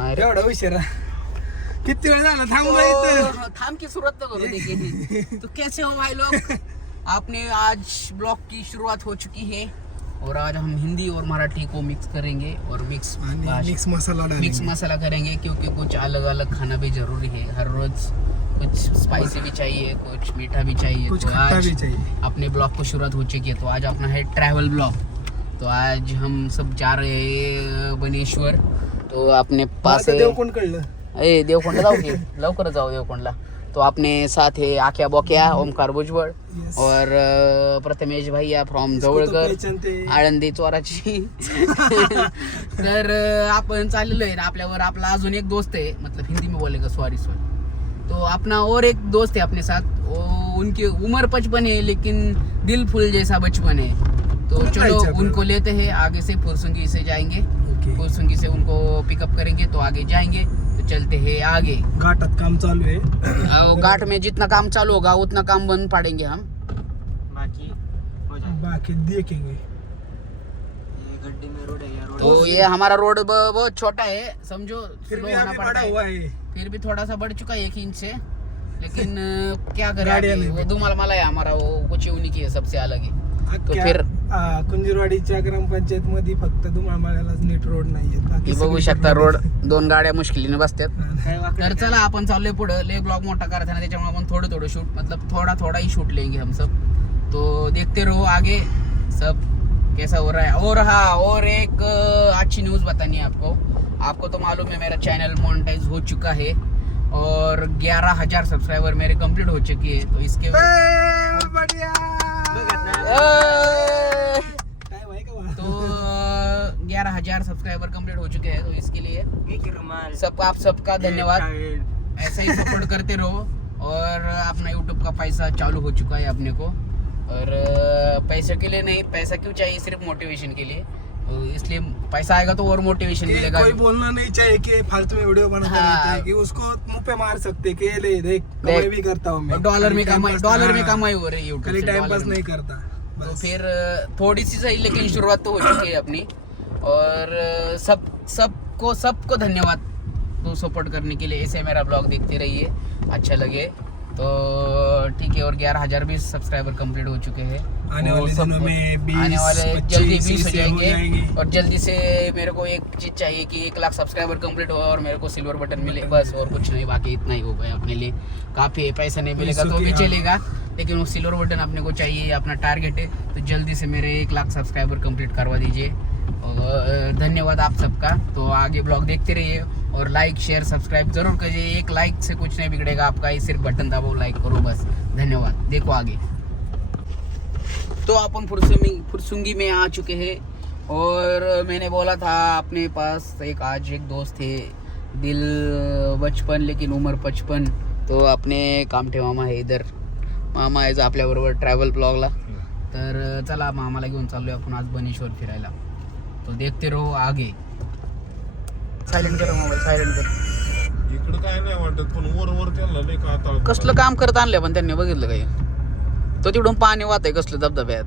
एवढा उशिरा किती वेळ झाला थांब थांब की शुरुआत तो करो देखिए। तो कैसे हो भाई लोग, आपने आज ब्लॉग की शुरुआत हो चुकी है और आज हम हिंदी और मराठी को मिक्स करेंगे और मिक्स मसाला करेंगे, क्योंकि कुछ अलग अलग खाना भी जरूरी है। हर रोज कुछ स्पाइसी भी चाहिए, कुछ मीठा भी चाहिए, कुछ तो खट्टा आज भी चाहिए। अपने ब्लॉग को शुरुआत हो चुकी है। तो आज अपना है ट्रैवल ब्लॉग। तो आज हम सब जा रहे हैं बनेश्वर। तो अपने पास देवकुंड कळलं देवकोंडला जाऊ की लवकर जाऊ देवकोंडला। तो अपने साथ है आख्या बोक्या, ओमकार भुजबळ और प्रथमेश भैया फ्रॉम जवळकर आळंदी चोराची। तर आपण चाललेलो आहे ना, आपल्यावर आपला अजून एक दोस्त है, मतलब हिंदी में बोलेगा सॉरी। तो अपना और एक दोस्त है अपने साथ, उनकी उम्र 55 है लेकिन दिल फूल जैसा बचपन है। तो चलो उनको लेते हैं, आगे से फुरसुंगी से जाएंगे, फुरसुंगी से उनको पिकअप करेंगे तो आगे जाएंगे। तो चलते हैं आगे। घाटात काम चालू है, घाट में जितना काम चालू होगा उतना काम बंद पड़ेंगे हम, बाकी देखेंगे। गड्ढे में रोड है यार। तो ये हमारा रोड बहुत छोटा है, समझो फिर स्लो भी होना अभी पड़ता बड़ा है। हुआ है। फिर भी थोड़ा सा बढ़ चुका है 1 इंच से, लेकिन क्या करें गाड़ियाँ अभी, नहीं वो धुमाल मला है हमारा, वो कुछ यूनिक है, सबसे अलग है। तो अख्ख्या, फिर कुंजीरवाडीच्या ग्रामपंचायत मध्ये फक्त धुमाळमाळ्यालाच नीट रोड नाहीये, बाकी हे बघू सगळीकडे शकता रोड रोड 2 गाड्या मुश्किलीने बसतात। आहे. तर चला आपण चाललोय पुढे, ले ब्लॉग मोठा करायचा ना, त्याच्यामुळे आपण थोडं शूट, मतलब थोड़ा ही शूट लेंगे हम सब। तो देखते रहो आगे सब कैसा हो रहा है। और हाँ, और एक अच्छी न्यूज़ बतानी है आपको तो मालूम है मेरा चैनल मोनेटाइज हो चुका है और 11,000 सब्सक्राइबर मेरे कंप्लीट हो चुकी है। तो इसके बढ़िया तो 11,000 सब्सक्राइबर कंप्लीट हो चुके हैं। तो इसके लिए आप सबका धन्यवाद, ऐसा ही सपोर्ट करते रहो। और अपना यूट्यूब का पैसा चालू हो चुका है अपने को, और पैसे के लिए नहीं, पैसा क्यों चाहिए, सिर्फ मोटिवेशन के लिए। तो इसलिए पैसा आएगा तो और मोटिवेशन मिलेगा। कोई बोलना नहीं चाहिए कि फालतू में वीडियो बनाते रहते हैं, कि उसको मुंह पे मार सकते कि ले देख कमाई भी करता हूँ मैं, डॉलर में कमाई हो रही है यूट्यूब खाली से, टाइम डॉलर पास में। नहीं करता। तो फिर थोड़ी सी सही, लेकिन शुरुआत तो हो चुकी है अपनी। और सबको धन्यवाद तो सपोर्ट करने के लिए। ऐसे मेरा ब्लॉग देखते रहिए, अच्छा लगे तो ठीक है। और 11,000 भी सब्सक्राइबर कंप्लीट हो चुके हैं। आने वाले दिनों में 20, आने वाले 25 जल्दी 20 हो से जाएंगे। और जल्दी से मेरे को एक चीज़ चाहिए कि 1 लाख सब्सक्राइबर कंप्लीट हो और मेरे को सिल्वर बटन मिले, बस और कुछ नहीं। बाकी इतना ही हो गया अपने लिए काफ़ी है। पैसा नहीं मिलेगा तो भी चलेगा, लेकिन वो सिल्वर बटन अपने को चाहिए, अपना टारगेट है। तो जल्दी से मेरे 1 लाख सब्सक्राइबर कंप्लीट करवा दीजिए। और धन्यवाद आप सबका। तो आगे ब्लॉग देखते रहिए और लाइक शेयर सब्सक्राइब जरूर करिए। 1 लाइक से कुछ नहीं बिगड़ेगा आपका, ये सिर्फ बटन दबाओ, लाइक करो, बस। धन्यवाद। देखो आगे। तो अपन फुरसुंगी में आ चुके हैं और मैंने बोला था अपने पास आज एक दोस्त है, दिल बचपन लेकिन उम्र 55। तो अपने कामठे मामा आहे इधर, मामा आहे आपल्याबरोबर ट्रॅव्हल ब्लॉगला। तर चला मामाला घेऊन चाललोय आपण आज बनेश्वर फिरायला। तो देखते रहो आगे। सायलेंट कर मोबाईल, सायलेंट कर। इकडं काय नाही वाटत, पण वर त्यांना नाही का आता कसलं काम करत आणलं पण त्यांनी, बघितलं काही तो तिकडून पाणी वाहत आहे कसलं धबधब्यात।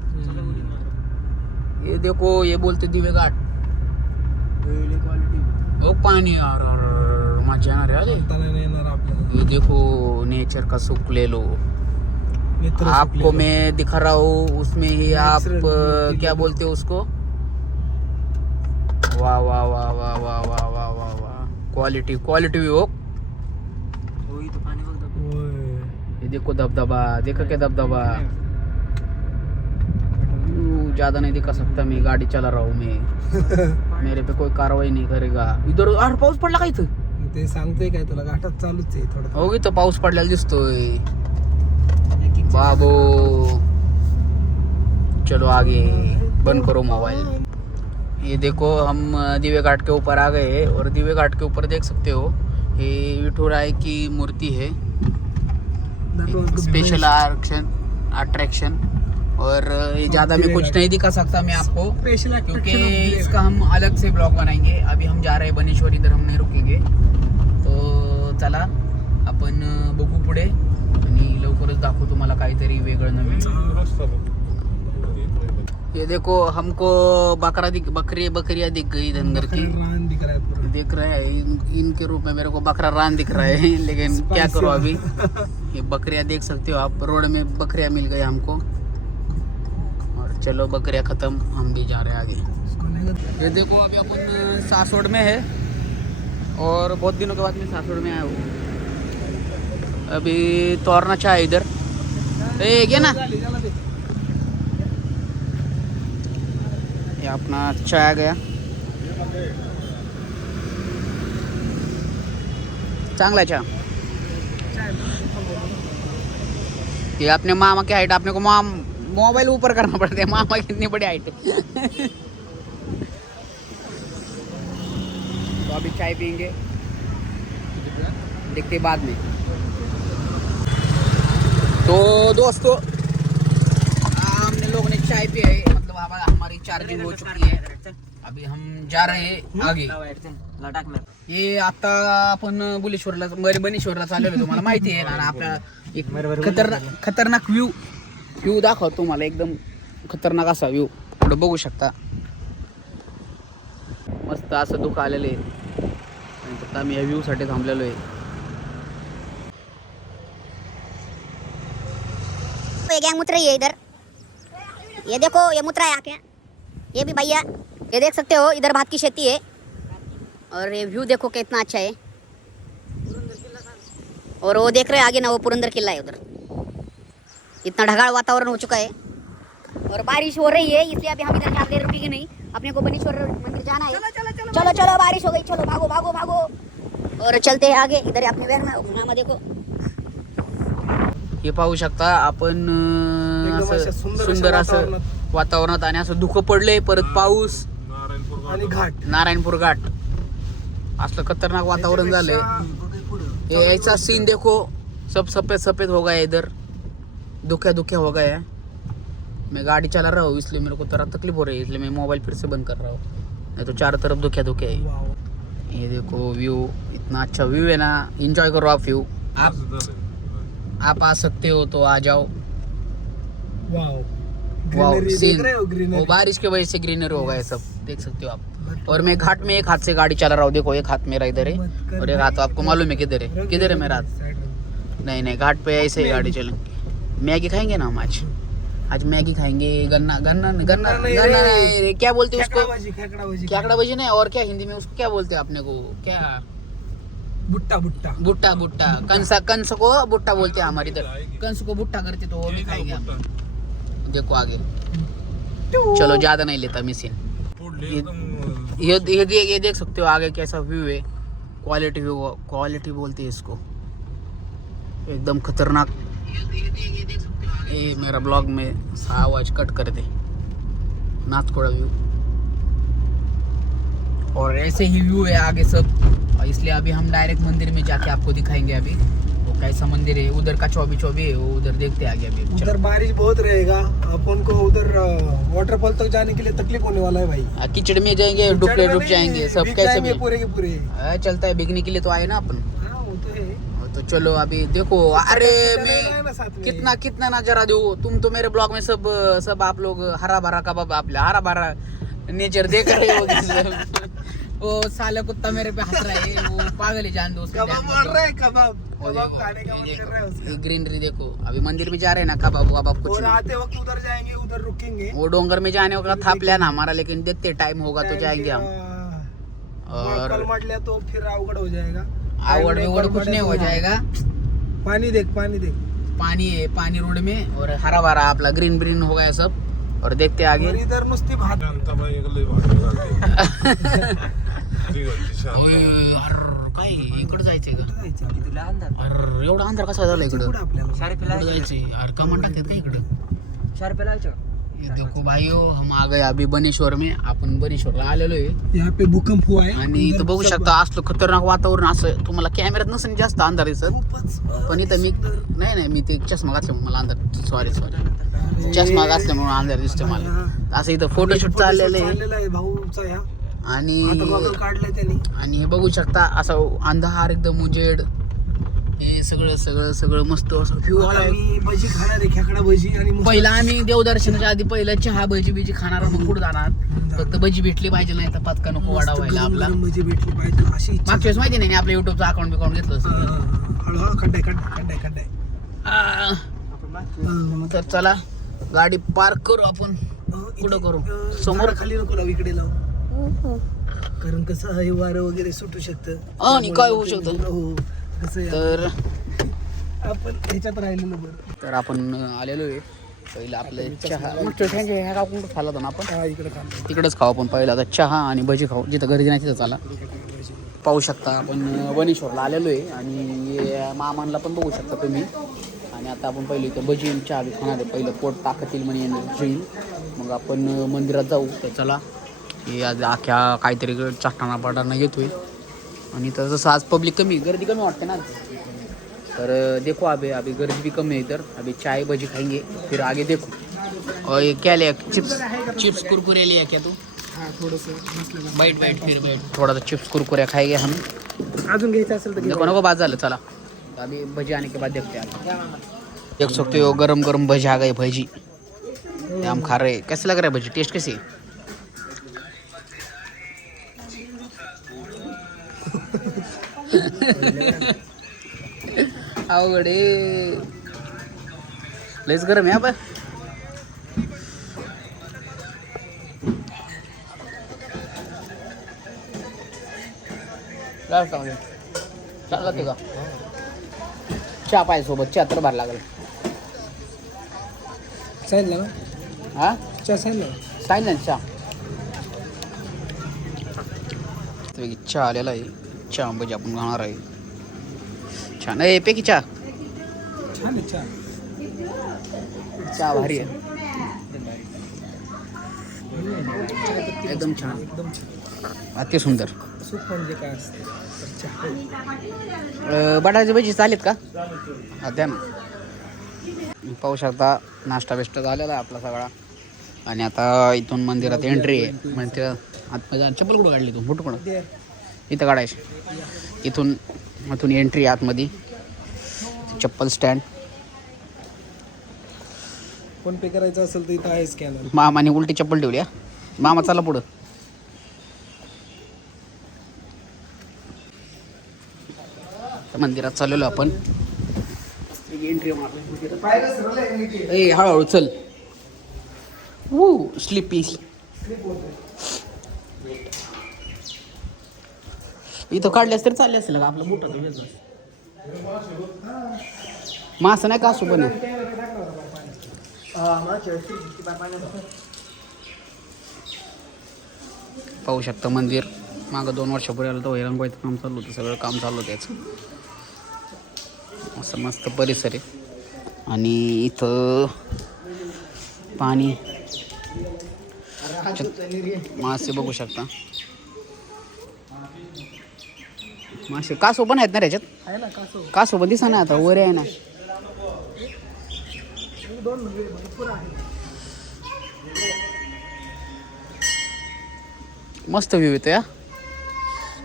ये देखो, ये बोलते दिवे घाट, ओ पानी यार, मजा येणार है अरे। येणार आपल्याला। ये देखो नेचर का सुख ले लो। मित्र आपको मैं दिखा रहा हूँ, उसमें ही आप क्या बोलते हो उसको, वाह वाह वाह वाह वाह वाह वाह वाह वाह, क्वालिटी भी हो। ये देखो धबधबा, देखो क्या धबधबा। ज्यादा नहीं दिखा सकता, मैं गाड़ी चला रहा हूँ मैं। मेरे पे कोई कार्रवाई नहीं करेगा। इधर अरे पाऊस पडला का इथं? ते सांगतोय काय तुला, घाटात चालूच आहे थोडं। हो इथं पाऊस पडलेला दिसतोय बाबू। चलो आगे, बंद करो मोबाइल। ये देखो हम दिवे घाट के ऊपर आ गए हैं और दिवे घाट के ऊपर देख सकते हो ये विठुराय की मूर्ति है, स्पेशल अट्रैक्शन। और ये ज़्यादा मैं कुछ नहीं दिखा सकता मैं आपको, क्योंकि इसका हम अलग से ब्लॉग बनाएंगे। अभी हम जा रहे हैं बनेश्वर, इधर हम नहीं रुकेंगे। तो चला आपण बघू पुढे आणि लवकरच दाखवू तुम्हाला काहीतरी वेगळं नवीन। ये देखो हमको बकरियां दिख गई धनगर की। रान दिख रहा है पूरा। दिख रहा है इनके रूप में मेरे को बकरा रान दिख रहा है लेकिन क्या करो अभी। ये बकरियां देख सकते हो आप, रोड में बकरियां मिल गई हमको। और चलो बकरियां खत्म, हम भी जा रहे हैं आगे। ये देखो अभी अपन सासोड़ में है और बहुत दिनों के बाद मैं सासोड़ में आया हूँ। अभी तोरना चाय इधर क्या ना, ये अपना चाय आ गया। चांगला है चाय। ये अपने मामा की हाइट, अपने को मोबाइल ऊपर करना पड़ता है, मामा की कितनी बड़ी हाइट है। तो अभी चाय पियेंगे, देखते बाद में। तो दोस्तों हमने लोगों ने चाय पी है, मतलब हमारी चार्जिंग हो चुकी है। अभी हम जा रहे हैं आगे लडाख में। ये आता आपण बुलेश्वरला बनेश्वरला चाललेलो, तुम्हाला माहिती आहे ना। आपला एक खतरनाक व्ह्यू दाखवतो तुम्हाला, एकदम खतरनाक असा व्ह्यू पुढे बघू शकता। मस्त असं दुःख आलेलं आहे आणि फक्त आम्ही या व्ह्यू साठी थांबलेलो आहे। ये गैंग मुत रही है इधर, ये देखो ये मुतरा है आके। ये भी भैया ये देख सकते हो, इधर भात की खेती है और ये व्यू देखो कितना अच्छा है। और वो देख रहे हैं आगे ना, वो पुरंदर किला है उधर। इतना ढगाड़ वातावरण हो चुका है और बारिश हो रही है, इसलिए अभी हम इधर ज्यादा देर रुकेंगे नहीं। अपने को बनेश्वर मंदिर जाना है। चलो चलो बारिश हो गई, चलो भागो भागो भागो और चलते हैं आगे। इधर अपने बैग में मामा देखो, हे पाहू शकता आपण एकदम असं अशा सुंदर असं वातावरणात आणि असं धुकं पडलंय, परत पाऊस आणि घाट, नारायणपूर घाट, असलं खतरनाक वातावरण झालंय। ये ऐसा सीन देखो, सब सफेद सफेद हो गया इधर, दुखा हो गया है। मैं गाड़ी चला रहा हूँ इसलिए मेरे को थोड़ा तकलीफ हो रही है, इसलिए मैं मोबाइल फिर से बंद कर रहा हूँ, नहीं तो चारों तरफ दुखे है। ये देखो व्यू, इतना अच्छा व्यू है ना, एंजॉय करो आप व्यू। आप आ सकते हो तो आ जाओ। वाओ वाओ ग्रीनरी सीन, देख रहे हो, ग्रीनरी। वो बारिश की वजह से ग्रीनरी हो गया है, सब देख सकते हो आप। और मैं घाट में एक हाथ से गाड़ी चला रहा हूँ, देखो एक हाथ मेरा इधर है और एक हाथ आपको मालूम है किधर है, किधर है मेरा हाथ। नहीं घाट पे ऐसे ही गाड़ी चलेंगे। मैगी खाएंगे ना हम आज मैगी खाएंगे। गन्ना गन्ना गन्ना नहीं गन्ना रे। नहीं, क्या बोलते हैं उसको, खेकड़ा बजी नहीं, और क्या हिंदी में उसको क्या बोलते हैं अपने को, क्या भुट्टा भुट्टा भुट्टा भुट्टा, कंस को भुट्टा बोलते हैं हमारे इधर। कंस को भुट्टा करते तो वो भी खाएंगे हम। देखो आगे, चलो ज्यादा नहीं लेता मैं सीन। ये देख सकते हो आगे कैसा व्यू है, क्वालिटी बोलते हैं इसको, एकदम खतरनाक। ये मेरा ब्लॉग में आवाज कट कर दे, नाथकोड़ा व्यू। और ऐसे ही व्यू है आगे सब, इसलिए अभी हम डायरेक्ट मंदिर में जाके आपको दिखाएंगे अभी वो कैसा मंदिर है। उधर का चौबी है वो, उधर देखते आगे अभी। उधर बारिश बहुत रहेगा, अपन को उधर वाटरफॉल तक जाने के लिए तकलीफ होने वाला है भाई। कीचड़ में जाएंगे, डूब जाएंगे सब, भीग कैसे जाएंगे भी पूरे के पूरे। चलता है, बिकने के लिए तो आए ना अपन। हाँ, वो तो है। तो चलो अभी देखो। अरे चलेगा ना साथ मैं में। कितना नजारा दो, तुम तो मेरे ब्लॉग में सब आप लोग हरा भरा कबाब, आपले हरा भरा नेचर देख रहे हो। वो साला कुत्ता मेरे पे हंस रहा है, वो पागल है जान दो उसको। कबाब मार रहा है, कबाब खाने का मन कर रहा है उसका। ग्रीनरी देखो, अभी मंदिर में जा रहे हैं ना, कबाब कुछ और नहीं। आते वक्त उधर जाएंगे, उधर रुकेंगे। वो डोंगर में जाने का था प्लान हमारा, लेकिन देखते टाइम होगा तो जाएंगे हम। और कल मट लिया तो फिर अवगढ़ हो जाएगा। आवड़ में कुछ नहीं हो जाएगा। पानी देख पानी है, पानी रोड में, और हरा भरा आपला ग्रीन हो गया सब। और देखते आगे। और इधर नुसती भात। काय इकडे जायचंय का? तुला अंदाज अरे एवढा अंधार कसा झाला इकडं? कुठं आपल्याला शार्पे कुठं जायचंय? अरे कमान टाकतात का इकडं? शार्पे लावचो। ये देखो भाइयों, हम आ गए अभी बनेश्वर में। आपण बनेश्वरला आलेलो आहे यहाँ पे भूकंप हुआ है आणि इथं बघू शकता असलं खतरनाक वातावरण। असं तुम्हाला कॅमेऱ्यात नसेल जास्त अंधार दिसत, पण इथं मी नाही मी ते चष्मा घातल्यामुळे मला अंधार, सॉरी चष्मा घातल्यामुळे अंधार दिसतो मला। असं इथं फोटोशूट चाललेलं आहे भाऊचा ह्या आणि आता गॉगल काढले त्यांनी। आणि हे बघू शकता असं अंधार, एकदम उजेड, हे सगळं सगळं सगळं मस्त असं व्ह्यू आला. मी भजी खाणार आहे, खेकडा भजी आणि मस्त- पहिला आम्ही देवदर्शनाच्या आधी पहिला चहा भजी बिजी खाणार, मग पुढे जाणार. फक्त भजी भेटली पाहिजे, नाही तर पत्का नको वाढा व्हायला गरम आपला. गरम भजी भेटली पाहिजे अशी इच्छा. मागच्या वेळेस माहिती नाही आपल्या युट्यूबचं अकाउंट घेतलं हा, असेल. हळूहळू खड्डाय तर चला गाडी पार्क करू आपण. कुठं करू? समोर? खाली नको लावू, इकडे लावू. कारण कसं आहे वारं वगैरे सुटू शकतं आणि काय होऊ शकतं. हो कसं आहे, तर आपण ह्याच्यात राहिलेलो बरं. तर आपण आलेलो आहे. पहिलं आपलं चहा ह्या गाव कुठं खाल्ला होता ना आपण, हा, इकडे खाली तिकडेच खाऊ आपण. पहिलं आता चहा आणि भजी खाऊ, जिथं गर्दी नाही तिथं चाला. पाहू शकता आपण वनेश्वरला आलेलो आहे आणि मामांना पण बघू शकता तुम्ही. आणि आता आपण पहिले इथं भजी आणि चहा बी खाणार आहे. पहिलं पोट टाकतील म्हणे येईल, मग आपण मंदिरात जाऊ. तर चला, हे आज अख्ख्या काहीतरी चाटणा पाटाणा येतोय. आणि तर जसं आज पब्लिक कमी, गर्दी कमी वाटते ना, तर देखो अभी गर्दी भी कमी है इधर. अभी चाय भजी खाएंगे, फिर आगे देखो. और ये क्या लिया? चिप्स कुरकुरे लिया क्या तू? हा थोडंसं नसलं बैठ फिर बैठ. थोड़ा सा चिप्स कुरकुरे खाएंगे हम. अजून घ्यायचं असेल तर घे. देखो नको बाद झालं. चला अभी भजी आने के बाद देखते हैं. देख सकते हो गरम गरम भजी आ गए. भजी हम खा रहे. कैसे लग रहा है भजी? टेस्ट कैसी है? अवघडे लयच गरम आहे. आपण चालला ते का चहा पाहिजे सोबत? चहा तर भार लागेल. सांगितलं ना, हा चहा सांगितलं. सांगितलं ना चहा. चहा आलेला आहे. चहा भजी आपण खाणार आहे. छान आहे पैकी चहा. छान आहे चहा. चहा भारी आहे एकदम छान, एकदम छान. अति सुंदर. सूप म्हणजे काय असतं तर चहा. बटाट्याची भजी चालेत का? हा द्या ना. पाहू शकता नाश्ता बिष्टा झालेला आहे आपला सगळा. आणि आता इथून मंदिरात एंट्री आहे. म्हणजे आतमध्ये चप्पल कुठं काढली तू? बुट कुठं? इथं काढायची. इथून एंट्री आतमध्ये. चप्पल स्टँड. फोन पे करायचं असेल तर इथं आहे स्कॅनर. मामाने उलटी चप्पल ठेवली. हा मामा चला पुढं. मंदिरात चाललेलो आपण. एंट्री हळूहळू चल. स्लिपी. इथं काढल्यास तरी चालले असेल का आपलं मोठं? मासं नाही का असू पण पाहू शकता मंदिर. मागं 2 वर्षापूर्वी आलं तर रंगवायचं काम चालू होतं. सगळं काम चालू होतं त्याचं. असं मस्त परिसर आहे. आणि इथं पाणी, मासे बघू शकता. मासे कासव पण आहेत ना त्याच्यात? आहे ना कासव. कासव पण दिसा ना आता वर आहे ना. मस्त व्ह्यू येतो. या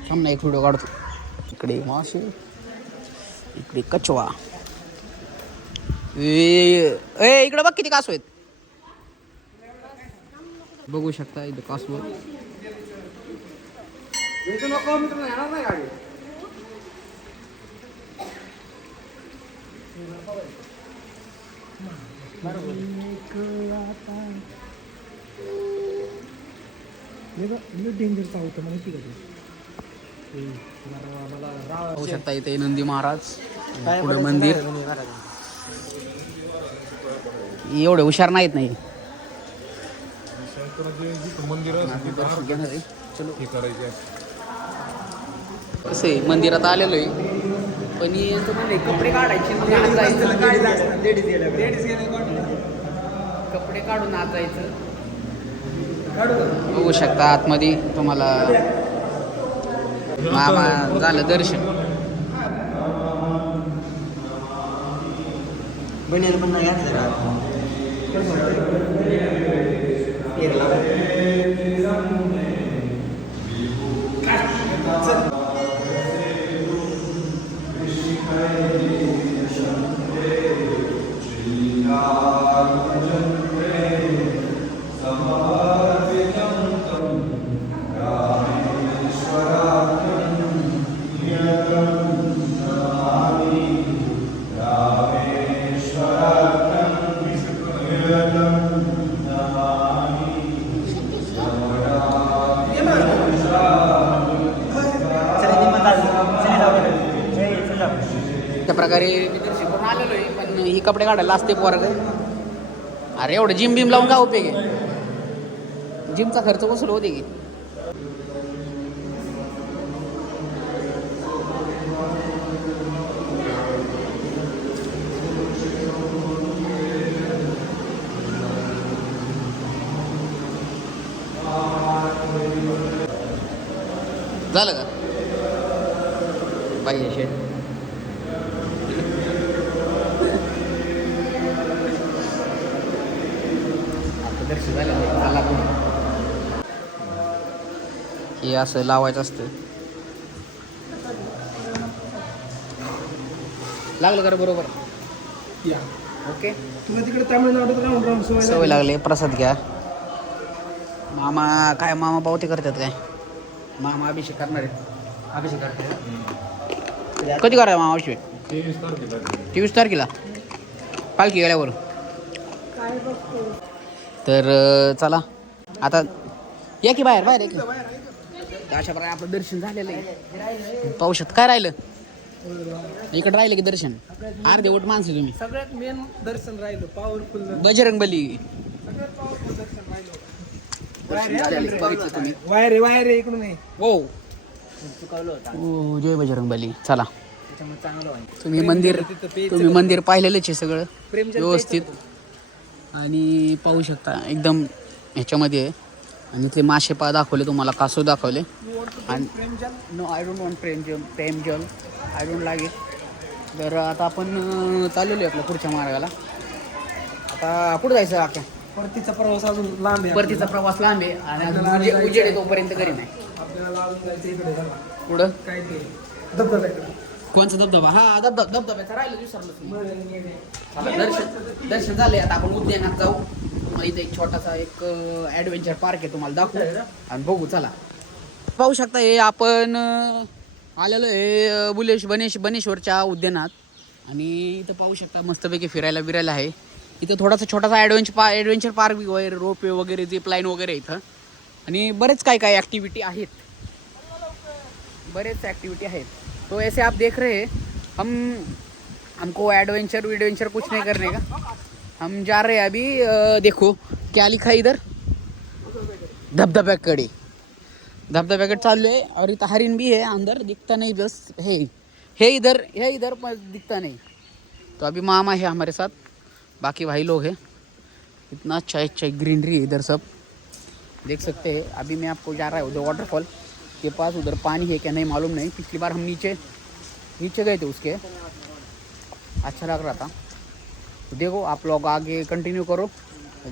सामने एक व्हिडिओ काढतो. इकडे मासे, इकडे कचवा. इकडे बघ किती कासव आहेत. बघू शकता इथं कासव. डेंजरचा होतं माहिती का? बघू शकता इथे नंदी महाराज. पुढे मंदिर. एवढे हुशार नाहीत नाही. हे करायचे. कसं आहे मंदिरात आलेलो आहे पण कपडे काढायचे आत जायचं. कपडे काढून आत जायचं. बघू शकता आतमध्ये तुम्हाला मामा झालं दर्शन. बनेल पण नाही चल. प्रकारे मी दर्शन करून आलेलो आहे, पण ही कपडे काढायला असते पोरग. अरे एवढं जिम बिम लावून काय उपयोग आहे? जिमचा खर्च वसूल होते की. झालं का पाहिजे शेट? आपलं दर्शन झालं चला आपण. हे असं लावायचं असतं. लागलं का रे बरोबर? या ओके. तुला तिकडे तामिळनाडूत राहून राहून सवय लागली. प्रसाद घ्या. मामा काय मामा पावती करतात काय? मामा अभिषेक करणार आहे. अभिषेक करतात. कधी करा मामा अभिषेक? 23 तारखेला पालखी गेल्यावर. तर चला आता या की बाहेर बाहेर. अशा प्रकारे आपलं दर्शन झालेलं आहे. पाहू शकता. काय राहिलं इकडे? राहिलं की दर्शन. अर्धे वोट माणसं तुम्ही. सगळ्यात मेन दर्शन राहिलं पॉवरफुल. बजरंगबली सगळ्यात पॉवरफुल दर्शन राहिलं. बघितलं तुम्ही. वायर इकडून नाही. हो चुकवलं होतं ओ जय बजरंगबली. चला त्याच्यामुळे चांगलं व्हायचं. तुम्ही मंदिर पाहिलेलंच आहे सगळं प्रेमचंद व्यवस्थित. आणि पाहू शकता एकदम ह्याच्यामध्ये आहे. आणि ते मासे दाखवले तुम्हाला, कासव दाखवले. आणि नो आय डोंट वॉन्ट प्रेमजल आय डोंट लाईक इट. तर आता आपण चाललेलो आहे आपल्या पुढच्या मार्गाला. आता कुठं जायचं आख्या? परतीचा प्रवास अजून लांब आहे. परतीचा प्रवास लांब आहे आणि अजून उजेड आहे तोपर्यंत घरी नाही. आपल्याला अजून जायचं इकडे झाला. पुढं काय ते धबधब्याकडे. कोणचा धबधबा? हा धबधब्याचा राहिलं विसरलं. दर्शन झाले. आता आपण उद्यानात जाऊ. तुम्हाला इथे एक छोटासा एक ॲडव्हेंचर पार्क आहे, तुम्हाला दाखवू आणि बघू. चला पाहू शकता हे आपण आलेलो आहे बनेश्वरच्या उद्यानात. आणि इथं पाहू शकता मस्तपैकी फिरायला बिरायला आहे. इथं थोडासा छोटासा ॲडव्हेंचर पार्क वगैरे, रोपवे वगैरे, झिप लाईन वगैरे इथं. आणि बरेच काय ॲक्टिव्हिटी आहेत. तो ऐसे आप देख रहे हैं. हमको एडवेंचर कुछ नहीं करने का. हम जा रहे हैं अभी. देखो क्या लिखा है इधर? धबधब्याकडे चाललो आहे. और इथं हरिण भी है अंदर, दिखता नहीं. बस है इधर पर दिखता नहीं. तो अभी मामा है हमारे साथ, बाकी भाई लोग हैं. इतना अच्छा ग्रीनरी है इधर, सब देख सकते हैं. अभी मैं आपको जा रहा है उधर वाटरफॉल के पास. उधर पानी है क्या नहीं मालूम नहीं. पिछली बार हम नीचे गए थे उसके, अच्छा लग रहा था. तो देखो आप लोग आगे कंटिन्यू करो.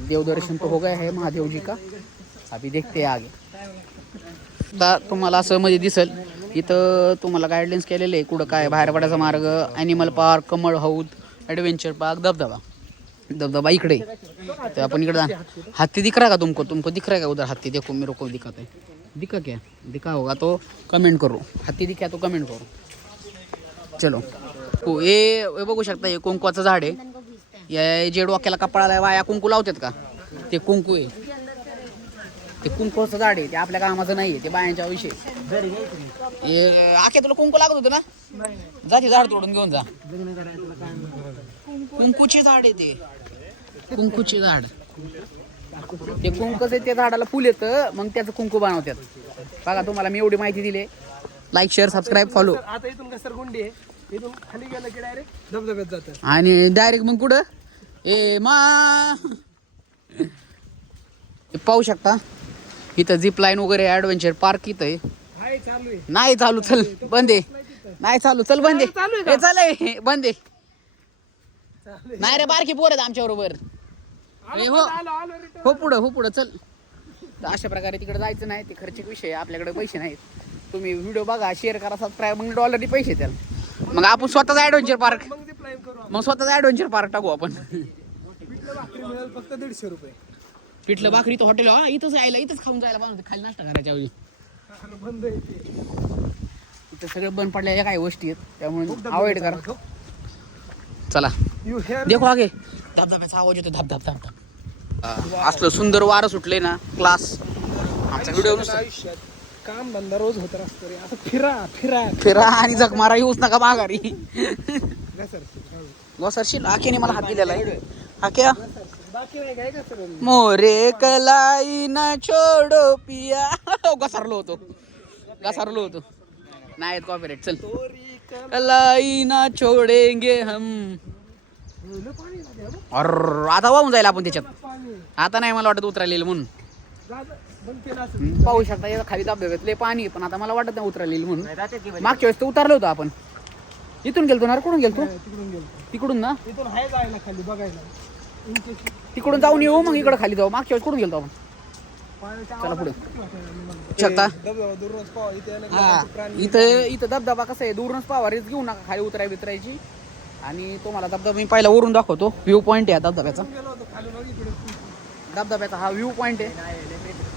देव दर्शन तो हो गया है महादेव जी का. अभी देखते हैं आगे. आता तुम्हाला असं मध्ये दिसेल इथं तुम्हाला गाईडलाईन्स केलेले आहे. कुठं काय बाहेर पडायचा मार्ग, ॲनिमल पार्क, कमळ हौद, ॲडव्हेंचर पार्क, धबधबा इकडे. तो अपन इकडे जा. हाथी दिख रहा है का तुमको दिख रहा है का उधर हाथी? देखो मेरे को दिखाते हैं. दिखा क्या? दिखा होगा तो कमेंट करो. हाथी दिखा तो कमेंट करो. चलो हे बघू शकता. हे कुंकवाचं झाड आहे. या जे डोक्याला कपाळाला वाया कुंकू लावतात का, ते कुंकू आहे. ते कुंकवाचं झाड आहे. ते आपल्या कामाचं नाही आहे, ते बायांच्या विषय. आखे तुला कुंकू लागत होतं ना? जा ते झाड तोडून घेऊन जा. कुंकूचे झाड आहे ते. कुंकूचे झाड. ते कुंकूचं त्या झाडाला फुल येतं, मग त्याचं कुंकू बनवतात. बघा तुम्हाला मी एवढी माहिती दिली. Like, share, subscribe, follow. आता इथून घसरगुंडी आहे. इथून खाली गेलं की डायरेक्ट धबधब्यात जातं. आणि डायरेक्ट मग कुठं पाहू शकता इथं झिप लाईन वगैरे, ॲडव्हेंचर पार्क इथं आहे. हाय चालू आहे. नाही चालू, चल बंद आहे. नाही चालू, चल बंद आहे. चल बंद आहे. नाही रे, बारकी पोर आहेत आमच्या बरोबर. हो पुढं चल. तर अशा प्रकारे तिकडे जायचं नाही. ते खर्चिक विषय, आपल्याकडे पैसे नाहीत. तुम्ही व्हिडिओ बघा, शेअर करा, सबस्क्राईब. मग डॉलरनी पैसे द्याल. मग आपण स्वतःचा ॲडव्हेंचर पार्क टाकू आपण. फक्त 150 रुपये. पिठलं भाकरी तर हॉटेल इथंच यायला, इथंच खाऊन जायला पाहिजे. खाली नाश्ता करायच्या ऐवजी बंद आहे ते. इथं सगळं बंद पडलेल्या काही गोष्टी आहेत, त्यामुळे अवॉइड करा. चला You hear me? देखो आगे धबधब्याचा आवाज येतो. धबधब असलं सुंदर वारं सुटले ना, क्लास. आमचा व्हिडिओ आयुष्यात काम धंदा रोज होत असतो रे. आता फिरा फिरा आणि जग मारा येऊच नका माघारी. घसरशील. आखेने मला हात दिलेला आहे. आख्या बाकी नाही काय सर मोरे कलाई ना छोडो पिया. घसरलो होतो नाही कॉपीराइट. चल कलाई ना छोडेंगे हम. अर आता वाहून जाईल आपण त्याच्यात. आता नाही मला वाटत उतरायला म्हणून. पाहू शकता याचा खाली धबधब्यातले पाणी, पण आता मला वाटत नाही उतरायला म्हणून. मागच्या वेळेस तर उतरलो होतो आपण. इथून गेलतो ना, कुठून गेलतो? तिकडून ना, इथून आहे जायला खाली बघायला. तिकडून जाऊन येऊ मग इकडे खाली जाऊ. मागच्या वेळेस कुठून गेलतो आपण? चला पुढे शकता. दूरच पाव इथे हा इथं धबधबा कसा आहे, दूरच पावा. रेस घेऊ नका खाली उतरायची. आणि तुम्हाला धबधबा मी पहिला वरून दाखवतो. व्ह्यू पॉईंट आहे धबधब्याचा. धबधब्याचा हा व्ह्यू पॉईंट आहे.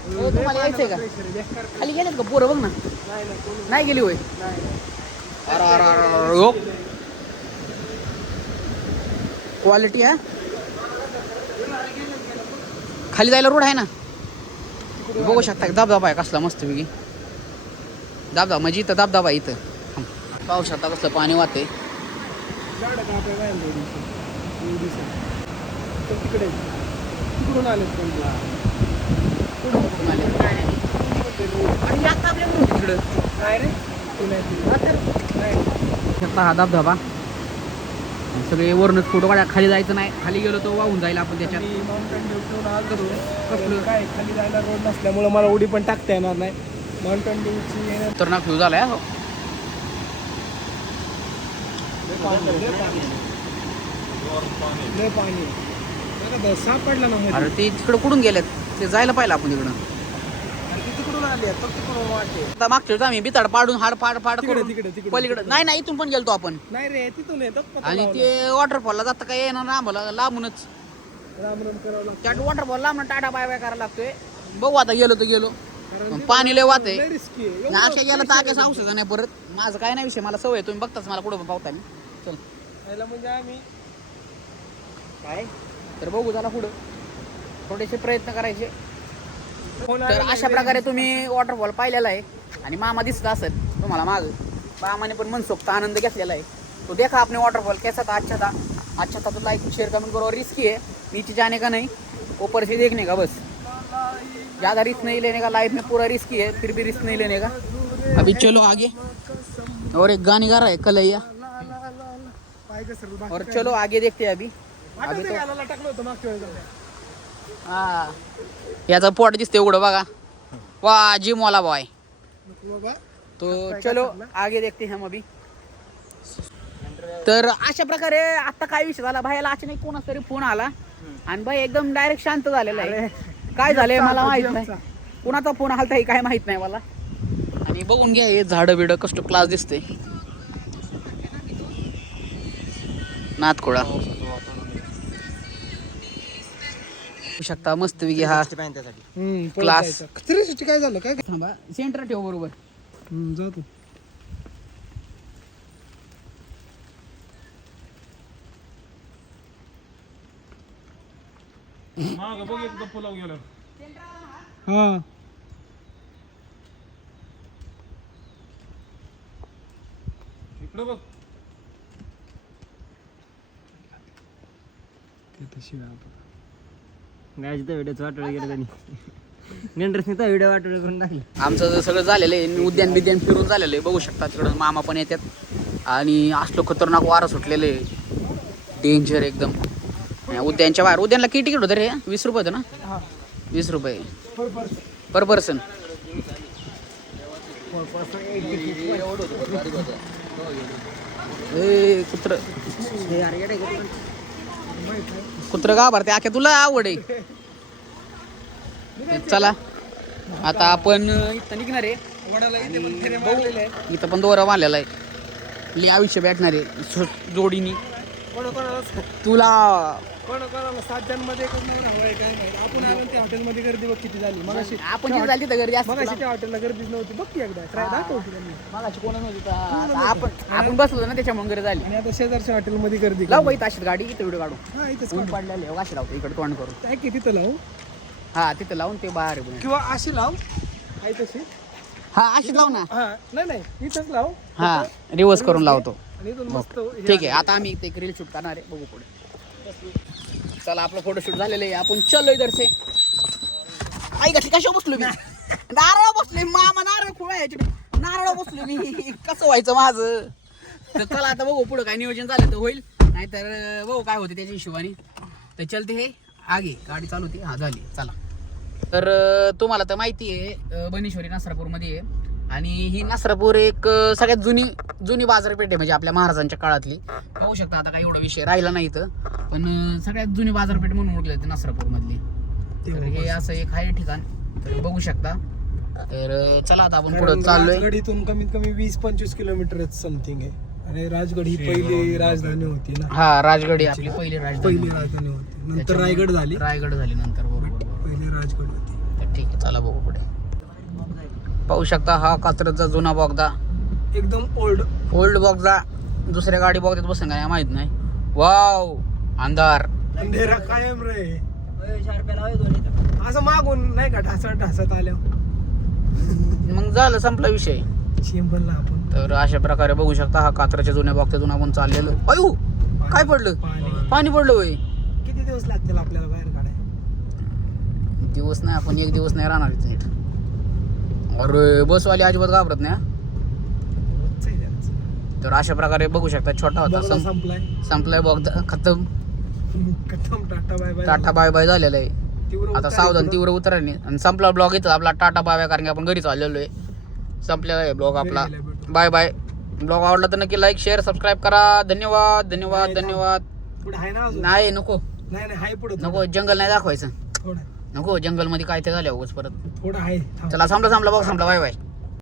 हो, तुम्हाला यायचंय का? खाली गेलेत का पोरं? बघ ना, नाही गेली होय. क्वालिटी आहे. खाली जायला रोड आहे ना, बघू शकता. धबधबा आहे कसला मस्त पैकी. धबधबा म्हणजे इथं धबधबा आहे. इथं पाहू शकता कसलं पाणी वाहते. तिकडून आले हा धबधबा. सगळे वरूनच फोटो काढा. खाली जायचं नाही, खाली गेलो तो वाहून जाईल आपण त्याच्यात. कसलं काय खाली जायला रोड नसल्यामुळे मला उडी पण टाकता येणार नाही. माउंटेन ड्यूची खतरनाक व्ह्यू झालाय. पाणी सापडला ना. अरे ते तिकडं कुठून गेलेत? ते जायला पाहिलं आपण तिकडं. तिकडून आले तिकडून वाटते. आता मागच्या वेळेस आम्ही बिताड पाडून हाड फाड करून तिकडे पलीकडे नाही इथून पण गेलतो आपण. नाही रे, तिथून येतो. आणि ते वॉटरफॉलला जाता काय येणार ना आम्हाला लांबूनच. राम राम करावं लागतं. त्या वॉटरफॉल लांबून टाटा बाय बाय करायला लागतोय. बघू आता गेलो तर गेलो. पण पाणी लय वाहते. रिस्की आहे. अशा गेलं तर आकाश औषध नाही परत. माझं काय नाही विषय, मला सवय. तुम्ही बघताच मला कुठं पावता. चल याला म्हणजे आम्ही काय तर बघू झाला पुढं. थोडेसे प्रयत्न करायचे. तर अशा प्रकारे तुम्ही वॉटरफॉल पाहिलेला आहे. आणि मामा दिसत असेल तुम्हाला माग. मामाने पण मनसोक्त आनंद घेतलेला आहे. तो देखा आपने वॉटरफॉल कैसा था. अच्छा था तो लाइक शेयर कमेंट करो. और रिस्की है, नीचे जाने का नहीं, ऊपर से देखने का बस. ज़्यादा रिस्क नहीं लेने का. लाइफ में पूरा रिस्की है, फिर भी रिस्क नहीं लेने का. अभी चलो आगे. और एक गाने गा रहा है कलैया. और चलो आगे देखते हैं. अभी हा याचा पोट दिसते उघडं बघा. वा जिम वाला बॉय. तो चलो आगे देखते हैं हम अभी. तर अशा प्रकारे आता काय विषय झाला, भाईला अचानक कोणाचा तरी फोन आला आणि भाई एकदम डायरेक्ट शांत झालेला आहे. काय झालंय मला माहित नाही. कोणाचा फोन आलता हे काय माहित नाही मला. आणि बघून घ्या हे झाडं बिडं कसं क्लास दिसते. नाथखोळा शकता मस्त विगे हा क्लास. काय झालं काय थांबा सेंटर ठेव बरोबर. जातो. मागं बघ एकदा पुलाव गेला. हा इकडे बघ. व्हिडिओ वाटवलं गेलं त्यांनी. इंटरेस्टचा व्हिडिओ वाटवलं करून टाकलं. आमचं सगळं झालेलं आहे. उद्यान बिद्यान फिरून झालेलं आहे. बघू शकता तिकडं मामा पण येतात. आणि असलो खतरनाक वारं सुटलेलं आहे. डेंजर एकदम. उद्यानच्या बाहेर. उद्यानला किती तिकीट होतं रे? 20 रुपये होतं ना? 20 रुपये पर पर्सन. कुत्र का भरते आख्या तुला आवड आहे. चला आता आपण इथं निघणार आहे. इथं पण दोरा बांधलेला आहे. लय आयुष्य भेटणार आहे जोडीनी तुला. कोणाला 7 जणांमध्ये एकच नवरा हवाय काय माहिती. आपण आलो त्या हॉटेलमध्ये गर्दी बघ किती झाली. मगाशी आपण जिथे झाली तिथं गर्दी असते. मगाशी त्या हॉटेलला गर्दीच नव्हती. बघ की एकदा ट्राय दाखवते त्यांनी. मगाशी कोणच नव्हती. आपण बसलो ना त्याच्यामुळे गर्दी झाली. आणि आता शेजारच्या हॉटेलमध्ये गर्दी. लाव बाई ताशीत गाडी. इथं व्हिडिओ काढू. हा इथेच ऊन पडलेले वाशी लावतो इकडे तोंड करून. काय की तिथं लावू हा तिथं लावून ते बाहेर आहे. किंवा अशी लाव. आहे तशी. हा अशी लाव ना. हा नाही इथंच लाव. हा रिवर्स करून लावतो. आणि इथून मस्त हे ठीक आहे आता आम्ही इथे एक रील शूट करणार आहे बघू पुढे चला आपलं फोटोशूट झालेलं आहे आपण चलो इधर से आई घातली कशा बसलो मी नारळ बसलोय मामा नारळ खुळायचे नारळ बसलो मी कसं व्हायचं माझं तर चला आता बघू पुढं काय नियोजन झालं तर होईल नाहीतर बघू काय होते त्याच्या हिशोबाने तर चलते हे आगे गाडी चालू होती हा झाली चला तर तुम्हाला तर माहिती आहे बनेश्वरी नसरापूरमध्ये आहे आणि ही नसरापूर एक सगळ्यात जुनी बाजारपेठ आहे म्हणजे आपल्या महाराजांच्या काळातली पाहू शकता आता काही एवढा विषय राहिला नाही इथं पण सगळ्यात जुनी बाजारपेठ म्हणून ओळखली जाते नसरापूरमधली तर हे असं एक आहे ठिकाण तर बघू शकता तर चला आता आपण पुढे चाललोय राजगडीतून कमीत कमी 20-25 किलोमीटर समथिंग आहे आणि राजगड ही पहिली राजधानी होती ना हा राजगड ही आपली पहिली पहिली राजधानी होती नंतर रायगड झाली नंतर बरोबर पहिली राजगड होती तर ठीक आहे चला बघू पुढे पाहू शकता हा कात्रजचा जुना बोगदा एकदम ओल्ड बोगदा दुसऱ्या गाडी बोगद्यात बसून काय माहित नाही वाव अंधार अंधेरा कायम रे असं मागून नाही का ढासत आल्या मग झालं संपला विषय शिंपलला आपण तर अशा प्रकारे बघू शकता हा कात्रच्या जुन्या बोगद्यातून आपण चाललेलो अयो काय पडलं पाणी पडलं होय किती दिवस लागतील आपल्याला बाहेर काढाय दिवस नाही आपण एक दिवस नाही राहणार इथे नीट अरे बसवाली अजिबात घाबरत नाही तर अशा प्रकारे बघू शकता छोटा होता संपलाय बोगदा खतम टाटा बाय बाय झालेला आहे आता सावधान तीव्र उतराने आणि संपला ब्लॉग इथं आपला टाटा बाय बाय कारण की आपण घरी चाललेलो आहे संपलेला आहे ब्लॉग आपला बाय बाय ब्लॉग आवडला तर नक्की लाईक शेअर सबस्क्राईब करा धन्यवाद धन्यवाद धन्यवाद नाही नको नको जंगल नाही दाखवायचं नको जंगल मध्ये काय ते झालं उगाच परत थोडं आहे चला संपला बाय बाय